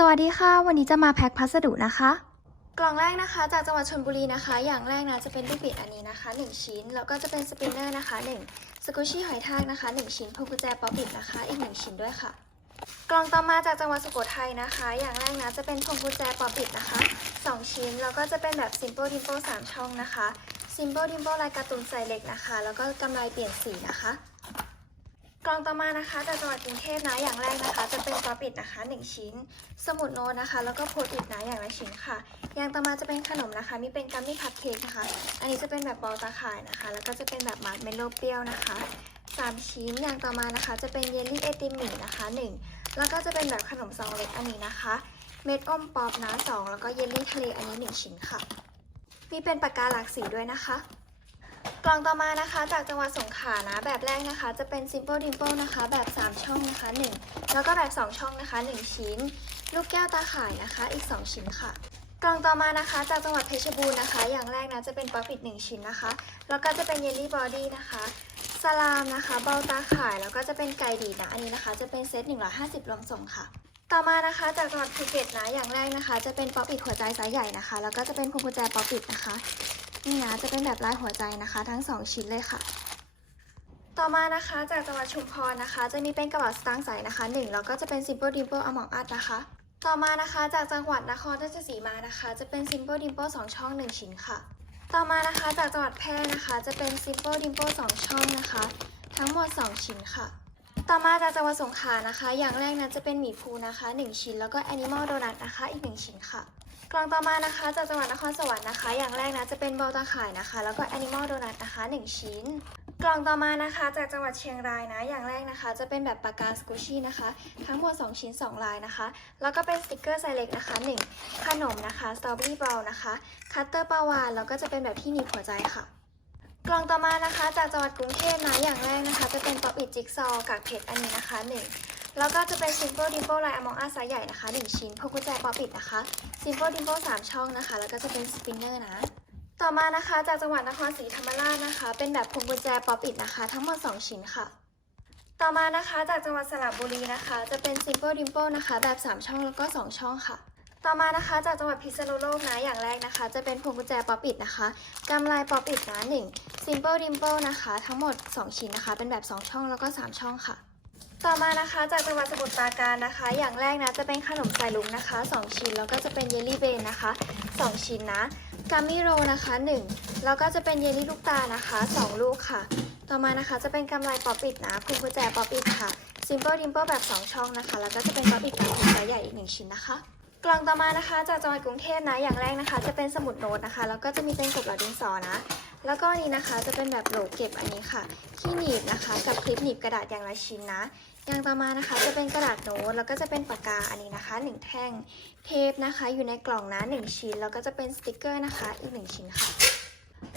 สวัสดีค่ะ วันนี้จะมาแพ็คพัสดุนะคะ กล่องแรกนะคะ จากจังหวัดชลบุรีนะคะ อย่างแรกนะจะเป็นลูกบิดอันนี้นะคะ 1 ชิ้น แล้วก็จะเป็นสปินเนอร์นะคะ 1 สกุชี่หอยทากนะคะ 1 ชิ้นพวงกุญแจป๊อปบิดนะคะ อีก 1 ชิ้นด้วยค่ะ กล่องต่อมาจากจังหวัดสุโขทัยนะคะ อย่างแรกนะจะเป็นพวงกุญแจป๊อปบิดนะคะ 2 ชิ้น แล้วก็จะเป็นแบบ Simple Dimple 3ช่องนะคะ Simple Dimple ลายการ์ตูนไซส์เล็กนะคะ แล้วก็กำไรเปลี่ยนสีนะคะ กล่องต่อมานะคะจากจังหวัดกรุงเทพนะอย่างแรกนะคะ จะเป็นป๊อปปิดนะคะ 1 ชิ้น สมุดโน้ตนะคะ แล้วก็โพสต์อิทนะอย่างละชิ้นค่ะ อย่างต่อมาจะเป็นขนมนะคะ มีเป็นกัมมี่คัพเค้กนะคะ อันนี้จะเป็นแบบบอลตาข่ายนะคะ แล้วก็จะเป็นแบบมาร์ชเมลโล่เปรี้ยวนะคะ3ชิ้นอย่างต่อมานะคะ จะเป็นเยลลี่ไอติมหมี่นะคะ 1 แล้วก็จะเป็นแบบขนมซองเล็กอันนี้นะคะ เม็ดอมป๊อปนะ2แล้วก็เยลลี่ทะเลอันนี้ 1 ชิ้นค่ะ มีเป็นปากกาหลากสีด้วยนะคะ ล่องต่อมานะคะจากจังหวัดสงขลานะ แบบแรกนะคะจะเป็น Simple Dimple นะคะ แบบ 3 ช่องนะคะ 1 แล้วก็แบบ 2 ช่องนะคะ 1 ชิ้น ลูกแก้วตาข่ายนะคะ อีก 2 ชิ้นค่ะ กล่องต่อมานะคะ จากจังหวัดเพชรบูรณ์นะคะ อย่างแรกนะจะเป็นป๊อปปิด1ชิ้นนะคะ แล้วก็จะเป็นเยลลี่บอดี้นะคะสลามนะคะเบาตาข่ายแล้วก็จะเป็นไก่ดีนะ อันนี้นะคะ จะเป็นเซต150รวมส่งค่ะต่อมานะคะจากจังหวัดภูเก็ตนะอย่างแรกนะคะ จะเป็นป๊อปปิดหัวใจไซส์ใหญ่นะคะ แล้วก็จะเป็นพวงกุญแจป๊อปปิดนะคะ นี่นะจะเป็นแบบลายหัวใจนะคะ ทั้ง 2 ชิ้นเลยค่ะ ต่อมานะคะจากจังหวัดชุมพรนะคะ จะมีเป็นกระเป๋าสตางค์ใสนะคะ1แล้วก็จะเป็น Simple Dimple Among Us นะคะ ต่อมานะคะจากจังหวัดนครราชสีมานะคะ จะเป็น Simple Dimple 2 ช่อง 1 ชิ้นค่ะ ต่อมานะคะจากจังหวัดแพร่นะคะ จะเป็น Simple Dimple 2 ช่องนะคะ ทั้งหมด 2 ชิ้นค่ะต่อมาจากจังหวัดสงขลานะคะ อย่างแรกนะจะเป็นหมีภูนะคะ 1 ชิ้น แล้วก็ Animal Donut นะคะ อีก 1 ชิ้นค่ะ กล่องต่อมานะคะจากจังหวัดนครสวรรค์นะคะ อย่างแรกนะจะเป็นบอลตาข่ายนะคะ แล้วก็ Animal Donut นะคะ 1 ชิ้น กล่องต่อมานะคะ จากจังหวัดเชียงรายนะ อย่างแรกนะคะ จะเป็นแบบปากกาสกูชี่นะคะ ทั้งหมด 2 ชิ้น 2 ลายนะคะ แล้วก็เป็นสติกเกอร์ไซส์เล็กนะคะ 1 ขนมนะคะสตรอเบอรี่บราวน์นะคะ คัตเตอร์ปาวานแล้วก็จะเป็นแบบที่หนีบหัวใจค่ะกล่องต่อมานะคะจากจังหวัดกรุงเทพนะอย่างแรกนะคะ จะเป็นป๊อปอิดจิ๊กซอว์กากเพชรอันนี้นะคะ1 แล้วก็จะเป็น Simple Dimple ลาย Among Us ไซส์ใหญ่นะคะ 1 ชิ้นพวงกุญแจป๊อปิดนะคะ Simple Dimple 3 ช่องนะคะ แล้วก็จะเป็นสปินเนอร์นะ ต่อมานะคะจากจังหวัดนครศรีธรรมราชนะคะ เป็นแบบพวงกุญแจป๊อปิดนะคะ ทั้งหมด 2 ชิ้นค่ะ ต่อมานะคะจากจังหวัดสระบุรีนะคะ จะเป็น Simple Dimple นะคะ แบบ 3 ช่องแล้วก็ 2 ช่องค่ะ ต่อมานะคะจากจังหวัดพิษณุโลกนะอย่างแรกนะคะ จะเป็นพวงกุญแจป๊อปิดนะคะกำไลป๊อปิดนะ1 Simple Dimple นะคะ ทั้งหมด 2 ชิ้นนะคะ เป็นแบบ 2 ช่องแล้วก็ 3 ช่องค่ะ ต่อมานะคะจากจังหวัดสมุทรปราการนะคะ อย่างแรกนะจะเป็นขนมสายลุงนะคะ 2 ชิ้นแล้วก็จะเป็นเยลลี่เบนนะคะ 2 ชิ้นนะกัมมี่โรนะคะ 1 แล้วก็จะเป็นเยลลี่ลูกตานะคะ 2 ลูกค่ะ ต่อมานะคะจะเป็นกำไรป๊อปปิดนะพวงกุญแจป๊อปปิดค่ะ Simple Dimple แบบ 2 ช่องนะคะ แล้วก็จะเป็นป๊อปปิดแบบไซส์ใหญ่อีก 1 ชิ้นนะคะ กล่องต่อมานะคะ จากจังหวัดกรุงเทพนะอย่างแรกนะคะ จะเป็นสมุดโน้ตนะคะแล้วก็จะมีเป็นกบเหลาดินสอนะ แล้วก็นนี้นะคะจะเป็นแบบโหลเก็บอันนี้ค่ะ ที่หนีบนะคะ กับคลิปหนีบกระดาษอย่างละชิ้นนะ อย่างต่อมานะคะจะเป็นกระดาษโน้ตแล้วก็จะเป็นปากกาอันนี้นะคะ 1 แท่ง เทปนะคะ อยู่ในกล่องนะ1ชิ้น แล้วก็จะเป็นสติกเกอร์นะคะ อีก 1 ชิ้นค่ะ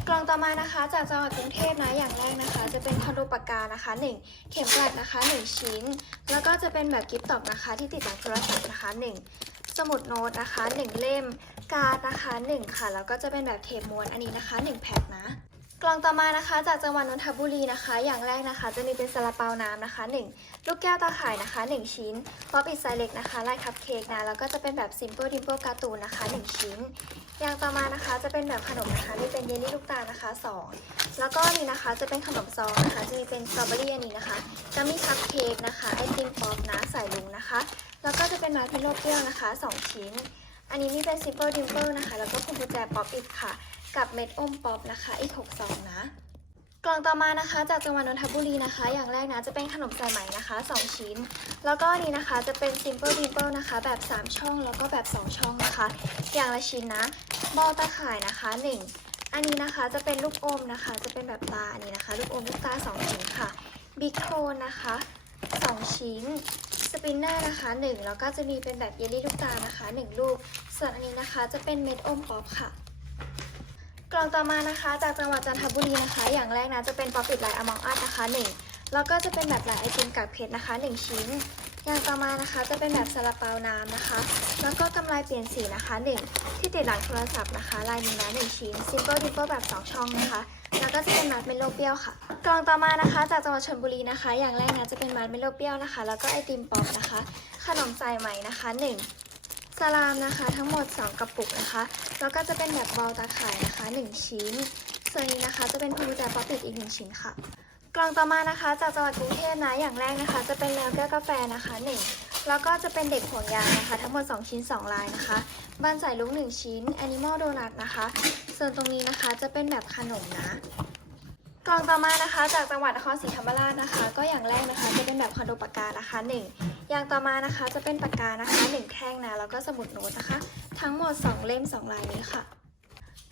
กล่องต่อมานะคะ จากจังหวัดกรุงเทพนะอย่างแรกนะคะ จะเป็นคอนโดปากกานะคะ 1 เข็มกลัดนะคะ 1 ชิ้น แล้วก็จะเป็นแบบกิฟต์ตอกนะคะ ที่ติดจากโทรศัพท์นะคะ 1 สมุดโน้ตนะคะ 1 เล่ม การ์ดนะคะ 1 ค่ะ แล้วก็จะเป็นแบบเทปม้วนอันนี้นะคะ 1 แผ่นนะ กล่องต่อมานะคะจากจังหวัดนนทบุรีนะคะ อย่างแรกนะคะ จะมีเป็นซาลาเปาน้ำนะคะ 1 ลูกแก้วตาข่ายนะคะ 1 ชิ้นป๊อปอิดไซเล็กนะคะลายคัพเค้กนะแล้วก็จะเป็นแบบ Simple Dimple การ์ตูนนะคะ 1 ชิ้น อย่างต่อมานะคะจะเป็นแบบขนมนะคะมีเป็นเยลลี่ลูกตาลนะคะ 2 แล้วก็นี่นะคะจะเป็นขนมซองนะคะจะมีเป็นสตรอเบอรี่อันนี้นะคะจะมีคัพเค้กนะคะไอติมป๊อปนะใส่ลุงนะคะ แล้วก็จะเป็นมาร์ชเมลโลเปี้ยวนะคะ 2 ชิ้น อันนี้มีเป็น Simple Dimple นะคะ แล้วก็พวงกุญแจป๊อปอิดค่ะ กับเม็ดอมป๊อปนะคะ อีก6ซองนะ กล่องต่อมานะคะ จากจังหวัดนนทบุรีนะคะ อย่างแรกนะจะเป็นขนมสายไหมนะคะ 2 ชิ้น แล้วก็นี้นะคะจะเป็น Simple Dimple นะคะ แบบ 3 ช่องแล้วก็แบบ 2 ช่องนะคะ อย่างละชิ้นนะบอลตาข่ายนะคะ 1 อันนี้นะคะจะเป็นลูกอมนะคะ จะเป็นแบบตาอันนี้นะคะ ลูกอมลูกตา2ชิ้นค่ะ บิ๊กโคนนะคะ 2 ชิ้น สปินเนอร์นะคะ1แล้วก็จะมีเป็นแบบเยลลี่ลูกตานะคะ 1 ลูก ส่วนอันนี้นะคะจะเป็นเม็ดอมป๊อปค่ะ กล่องต่อมานะคะ จากจังหวัดจันทบุรีนะคะ อย่างแรกนะจะเป็นป๊อปปิดลายอมองอัดนะคะ 1 แล้วก็จะเป็นแบบลายไอติมกับเพชรนะคะ 1 ชิ้น อย่างต่อมานะคะจะเป็นแบบซาลาเปาน้ำนะคะ แล้วก็กำไรเปลี่ยนสีนะคะ 1 ที่ติดหลังโทรศัพท์นะคะ ลายนี้นะ1ชิ้น Simple Dimple แบบ 2 ช่องนะคะ แล้วก็จะเป็นมาร์ชเมลโล่เปรี้ยวค่ะ กล่องต่อมานะคะ จากจังหวัดชลบุรีนะคะ อย่างแรกนะจะเป็นมาร์ชเมลโล่เปรี้ยวนะคะ แล้วก็ไอติมป๊อปนะคะ ขนมสายไหม่นะคะ 1 สลามนะคะทั้งหมด 2 กระปุกนะคะ แล้วก็จะเป็นแบบบอลตาข่ายนะคะ 1 ชิ้น ส่วนนี้นะคะจะเป็นพวงกุญแจป๊อปปิดอีก 1 ชิ้นค่ะ กล่องต่อมานะคะ จากจังหวัดกรุงเทพนะ อย่างแรกนะคะ จะเป็นแนวแก้วกาแฟนะคะ 1แล้วก็จะเป็นเด็กห่วงยางนะคะ ทั้งหมด 2 ชิ้น 2 ลายนะคะบ้านใส่ลูก1ชิ้น Animal Donut นะคะ ส่วนตรงนี้นะคะจะเป็นแบบขนมนะ กล่องต่อมานะคะ จากจังหวัดนครศรีธรรมราชนะคะ ก็อย่างแรกนะคะจะเป็นแบบคอนโดปากกานะคะ 1 อย่างต่อมานะคะจะเป็นปากกานะคะ 1 แท่งนะแล้วก็สมุดโน้ตนะคะ ทั้งหมด 2 เล่ม 2 ลายนี้ค่ะ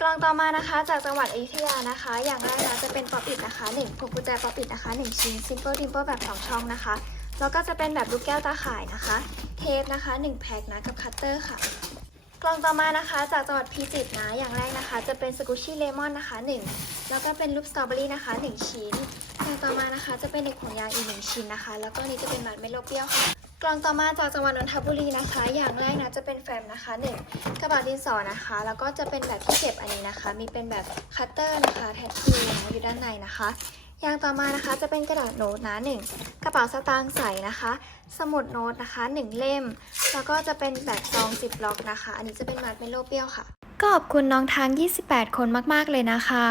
กล่องต่อมานะคะ จากจังหวัดอยุธยานะคะ อย่างแรกนะจะเป็นป๊อปอิดนะคะ1พวงกุญแจป๊อปอิดนะคะ 1 ชิ้น Simple Dimple แบบ 2 ช่องนะคะ แล้วก็จะเป็นแบบลูกแก้วตาข่ายนะคะ เทปนะคะ 1 แพ็คนะกับคัตเตอร์ค่ะ กล่องต่อมานะคะจากจังหวัดพิจิตรนะอย่างแรกนะคะ จะเป็นสกูชี่เลมอนนะคะ 1 แล้วก็เป็นรูปสตรอเบอรี่นะคะ 1 ชิ้นอย่างต่อมานะคะจะเป็นเด็กห่วงยางอีก 1 ชิ้นนะคะ แล้วก็นี่จะเป็นมัดเมโลเปรี้ยวค่ะกล่องต่อมาจากจังหวัดนนทบุรีนะคะ อย่างแรกนะจะเป็นแฟ้มนะคะ 1 กระเป๋าดินสอนะคะ แล้วก็จะเป็นแบบที่เก็บอันนี้นะคะ มีเป็นแบบคัตเตอร์นะคะแทททูอยู่ด้านในนะคะ อย่างต่อมานะคะจะเป็นกระดาษโน้ตนะ1กระเป๋าสตางค์ใส่นะคะ สมุดโน้ตนะคะ 1 เล่ม แล้วก็จะเป็นแบบซอง10ล็อกนะคะ อันนี้จะเป็นมัดเมโลเปรี้ยวค่ะ ก็ขอบคุณน้องทั้ง 28 คนมาก ๆ เลยนะคะ